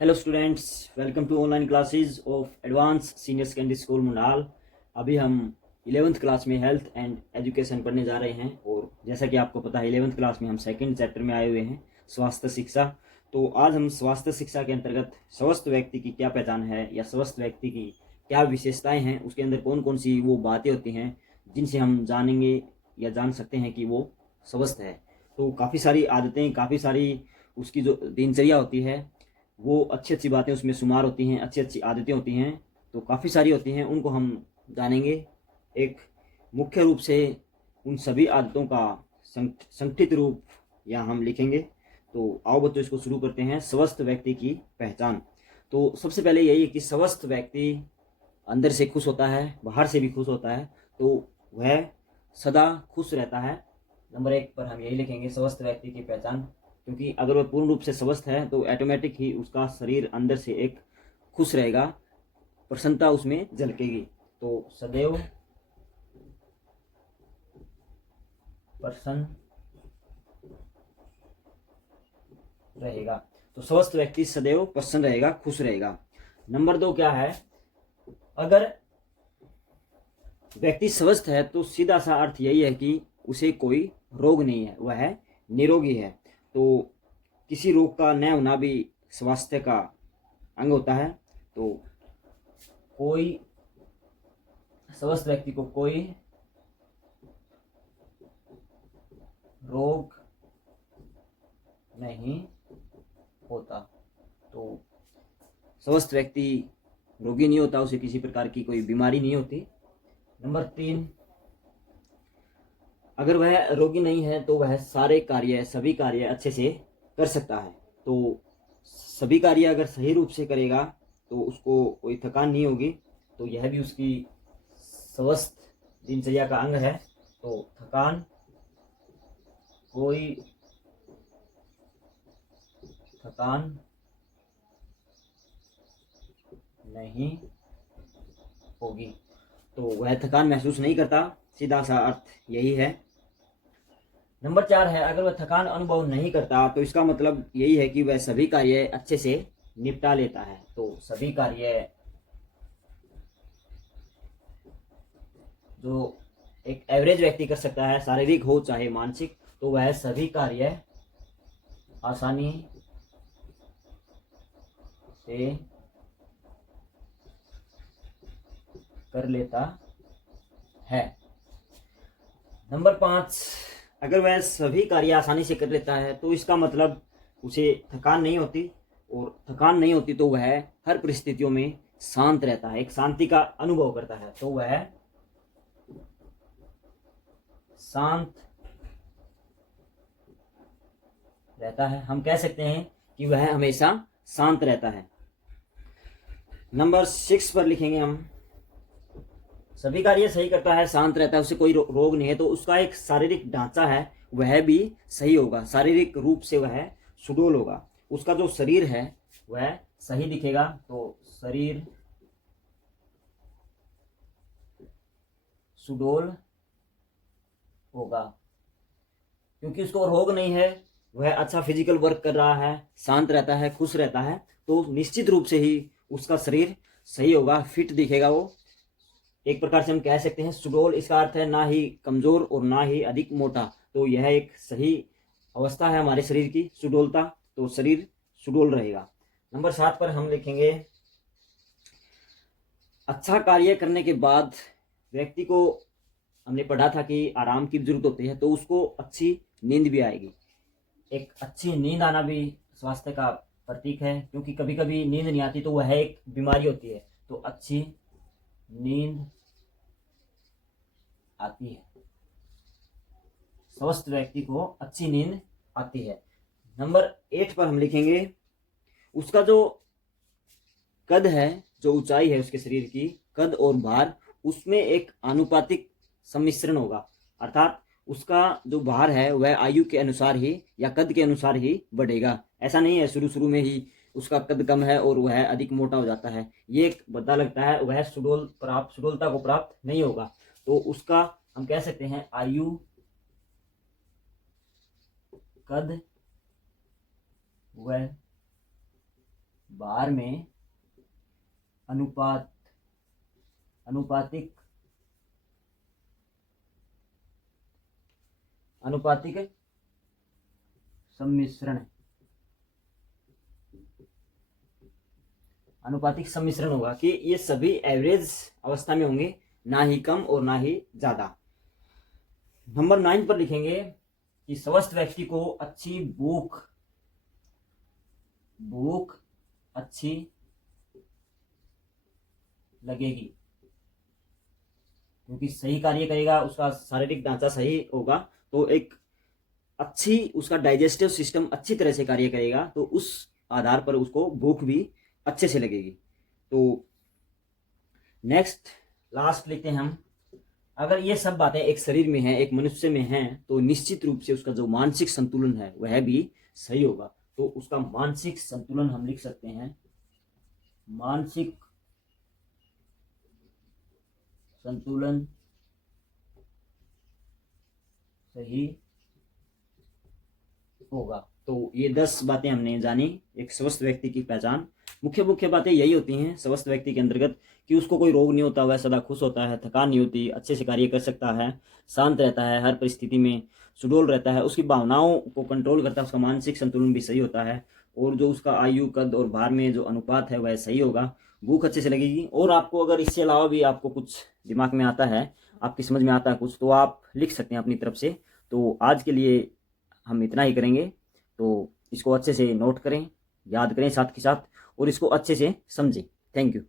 Hello students, welcome to online classes of advance senior secondary school Mundal. अभी हम 11th class में health and education पढ़ने जा रहे हैं और जैसा कि आपको पता है 11th क्लास में हम सेकंड चैप्टर में आए हुए हैं, स्वास्थ्य शिक्षा। तो आज हम स्वास्थ्य शिक्षा के अंतर्गत स्वस्थ व्यक्ति की क्या पहचान है या स्वस्थ व्यक्ति की क्या विशेषताएं हैं, उसके अंदर कौन कौन सी वो बातें होती हैं जिनसे हम जानेंगे या जान सकते हैं कि वो स्वस्थ है। तो काफ़ी सारी आदतें, काफ़ी सारी उसकी जो दिनचर्या होती है वो अच्छी अच्छी बातें उसमें शुमार होती हैं, अच्छी अच्छी आदतें होती हैं, तो काफ़ी सारी होती हैं, उनको हम जानेंगे। एक मुख्य रूप से उन सभी आदतों का संगठित रूप यहाँ हम लिखेंगे। तो आओ बच्चों, इसको शुरू करते हैं। स्वस्थ व्यक्ति की पहचान। तो सबसे पहले यही है कि स्वस्थ व्यक्ति अंदर से खुश होता है, बाहर से भी खुश होता है, तो वह सदा खुश रहता है। नंबर 1 पर हम यही लिखेंगे, स्वस्थ व्यक्ति की पहचान। क्योंकि अगर वह पूर्ण रूप से स्वस्थ है तो ऑटोमेटिक ही उसका शरीर अंदर से एक खुश रहेगा, प्रसन्नता उसमें झलकेगी। तो सदैव प्रसन्न रहेगा। तो स्वस्थ व्यक्ति सदैव प्रसन्न रहेगा, खुश रहेगा। नंबर 2 क्या है, अगर व्यक्ति स्वस्थ है तो सीधा सा अर्थ यही है कि उसे कोई रोग नहीं है, वह निरोगी है। तो किसी रोग का न होना भी स्वास्थ्य का अंग होता है। तो कोई स्वस्थ व्यक्ति को कोई रोग नहीं होता। तो स्वस्थ व्यक्ति रोगी नहीं होता, उसे किसी प्रकार की कोई बीमारी नहीं होती। नंबर 3, अगर वह रोगी नहीं है तो वह सारे कार्य, सभी कार्य अच्छे से कर सकता है। तो सभी कार्य अगर सही रूप से करेगा तो उसको कोई थकान नहीं होगी। तो यह भी उसकी स्वस्थ दिनचर्या का अंग है। तो थकान नहीं होगी। तो वह थकान महसूस नहीं करता, सीधा सा अर्थ यही है। नंबर 4 है, अगर वह थकान अनुभव नहीं करता तो इसका मतलब यही है कि वह सभी कार्य अच्छे से निपटा लेता है। तो सभी कार्य जो एक एवरेज व्यक्ति कर सकता है, शारीरिक हो चाहे मानसिक, तो वह सभी कार्य आसानी से कर लेता है। नंबर 5, अगर वह सभी कार्य आसानी से कर लेता है तो इसका मतलब उसे थकान नहीं होती, और थकान नहीं होती तो वह हर परिस्थितियों में शांत रहता है, एक शांति का अनुभव करता है। तो वह शांत रहता है, हम कह सकते हैं कि वह हमेशा शांत रहता है। नंबर 6 पर लिखेंगे हम, सभी कार्य सही करता है, शांत रहता है, उसे कोई रोग नहीं है, तो उसका एक शारीरिक ढांचा है वह भी सही होगा, शारीरिक रूप से वह सुडौल होगा। उसका जो शरीर है वह सही दिखेगा। तो शरीर सुडौल होगा क्योंकि उसको रोग नहीं है, वह अच्छा फिजिकल वर्क कर रहा है, शांत रहता है, खुश रहता है। तो निश्चित रूप से ही उसका शरीर सही होगा, फिट दिखेगा वो। एक प्रकार से हम कह सकते हैं सुडौल, इसका अर्थ है ना ही कमजोर और ना ही अधिक मोटा। तो यह एक सही अवस्था है हमारे शरीर की, सुडौलता। तो शरीर सुडौल रहेगा। नंबर 7 पर हम लिखेंगे, अच्छा कार्य करने के बाद व्यक्ति को, हमने पढ़ा था कि आराम की जरूरत होती है, तो उसको अच्छी नींद भी आएगी। एक अच्छी नींद आना भी स्वास्थ्य का प्रतीक है, क्योंकि कभी कभी नींद नहीं आती तो वह एक बीमारी होती है। तो अच्छी नींद आती है, स्वस्थ व्यक्ति को अच्छी नींद आती है। नंबर 8 पर हम लिखेंगे, उसका जो कद है, जो ऊंचाई है उसके शरीर की, कद और भार, उसमें एक आनुपातिक सम्मिश्रण होगा। अर्थात उसका जो भार है वह आयु के अनुसार ही या कद के अनुसार ही बढ़ेगा। ऐसा नहीं है शुरू शुरू में ही उसका कद कम है और वह अधिक मोटा हो जाता है, ये एक बता लगता है, वह सुडौलता को प्राप्त नहीं होगा। तो उसका हम कह सकते हैं आयु, कद व भार में अनुपातिक सम्मिश्रण होगा कि ये सभी एवरेज अवस्था में होंगे, ना ही कम और ना ही ज्यादा। नंबर 9 पर लिखेंगे कि स्वस्थ व्यक्ति को अच्छी भूख अच्छी लगेगी, क्योंकि सही कार्य करेगा, उसका शारीरिक ढांचा सही होगा, तो एक अच्छी उसका डाइजेस्टिव सिस्टम अच्छी तरह से कार्य करेगा, तो उस आधार पर उसको भूख भी अच्छे से लगेगी। तो नेक्स्ट लास्ट लिखते हैं हम, अगर ये सब बातें एक शरीर में है, एक मनुष्य में हैं, तो निश्चित रूप से उसका जो मानसिक संतुलन है वह भी सही होगा। तो उसका मानसिक संतुलन हम लिख सकते हैं, मानसिक संतुलन सही होगा। तो ये 10 बातें हमने जानी एक स्वस्थ व्यक्ति की पहचान। मुख्य बातें यही होती हैं स्वस्थ व्यक्ति के अंतर्गत कि उसको कोई रोग नहीं होता, वह सदा खुश होता है, थकान नहीं होती, अच्छे से कार्य कर सकता है, शांत रहता है, हर परिस्थिति में सुडौल रहता है, उसकी भावनाओं को कंट्रोल करता है, उसका मानसिक संतुलन भी सही होता है, और जो उसका आयु, कद और भार में जो अनुपात है वह सही होगा, भूख अच्छे से लगेगी। और आपको अगर इससे अलावा भी आपको कुछ दिमाग में आता है, आपकी समझ में आता है कुछ, तो आप लिख सकते हैं अपनी तरफ से। तो आज के लिए हम इतना ही करेंगे, तो इसको अच्छे से नोट करें, याद करें साथ के साथ, और इसको अच्छे से समझें। Thank you.